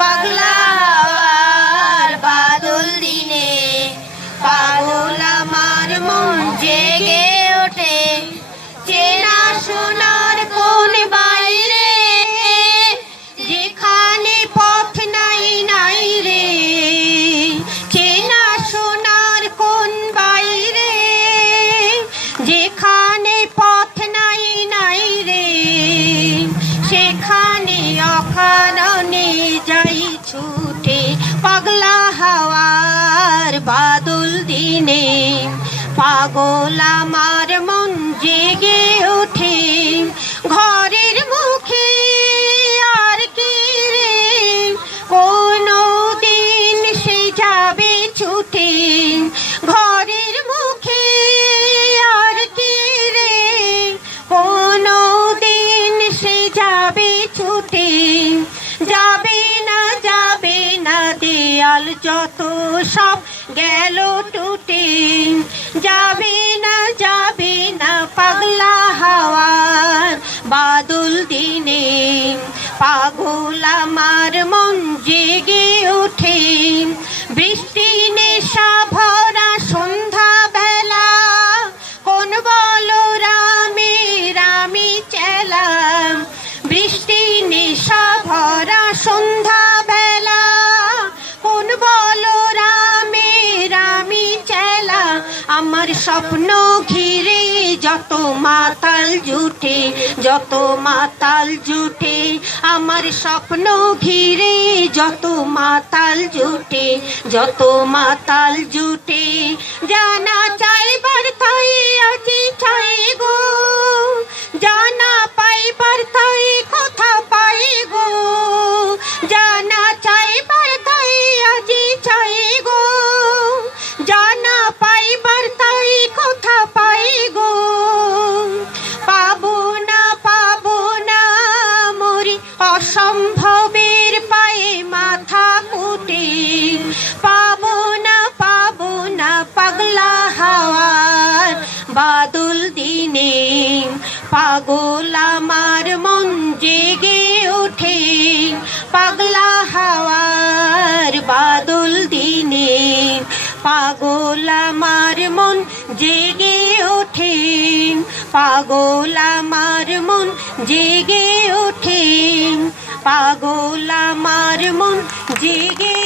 পাগলা হাওয়ার বাদল দিনে পাগল আমার মন জেগে ওঠে চেনা সোনার কোন বাইরে যেখানে পথ নাই নাই রে চেনা সোনার কোন বাইরে যেখানে পথ নাই নাই রে সেখানে অকারণে যাই ছুটে পাগলা হাওয়ার বাদল দিনে পাগল আমার মন জেগে ওঠে ঘরের মুখে আর কি রে কোনো দিন সে যাবে ছুটে ঘরের মুখে আর কি রে কোনো দিন সে যাবে ছুটে যাবে না দেয়াল যত সব গেল টুটে যাবে না পাগলা হাওয়ার বাদল দিনে পাগল আমার মন জেগে ওঠে বৃষ্টি নেশা ভরা সন্ধ্যা বেলা কোন বলো রামি চেলাম বৃষ্টি নেশা ভরা সন্ধ্যা বেলা কোন বলো রামি চেলা আমার স্বপ্ন ঘিরে যত মাতাল জুটে আমার স্বপ্ন ঘিরে যত মাতাল জুটে জানা চাইবার তাই আজি চাই গো জানা পাইবার তাই কথা পাই গো জানা চাইবার তাই আজি চাই গো জানা পাইবার তাই কথা পাই গো পাবো না মরি অসম্ভবের পায়ে মাথা কুটে পাবো না পাগলা হাওয়ার বাদল দিনে পাগল আমার মন জেগে ওঠে পাগলা হাওয়ার বাদল দিনে পাগল আমার মন জেগে ওঠে পাগল আমার মন জেগে ওঠে পাগল আমার মন জেগে